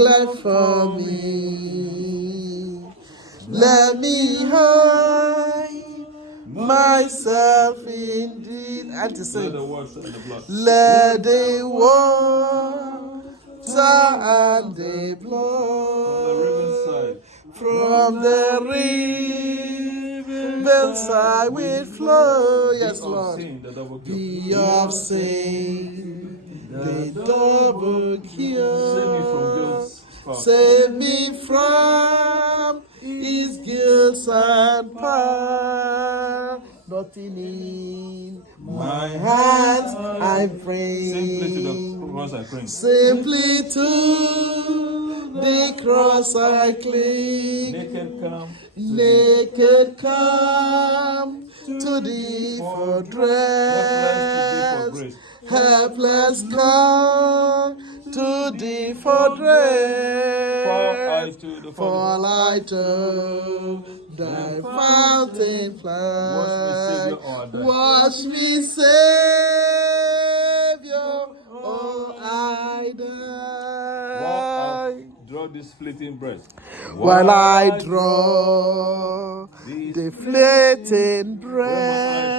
life for me. Let me hide myself in thee. Aunty, sing. Let the water and the blood from the riverside will flow. Yes, Lord. Be of sin, the double cure. Save me from his guilt and power. Nothing in my hands I bring. Simply to the cross I cling. Naked come to thee for dress. Helpless come to thee for dress. Fall I to thy fountain fly. Wash me, Savior, oh I die. Draw this fleeting breath. While I draw the fleeting breath.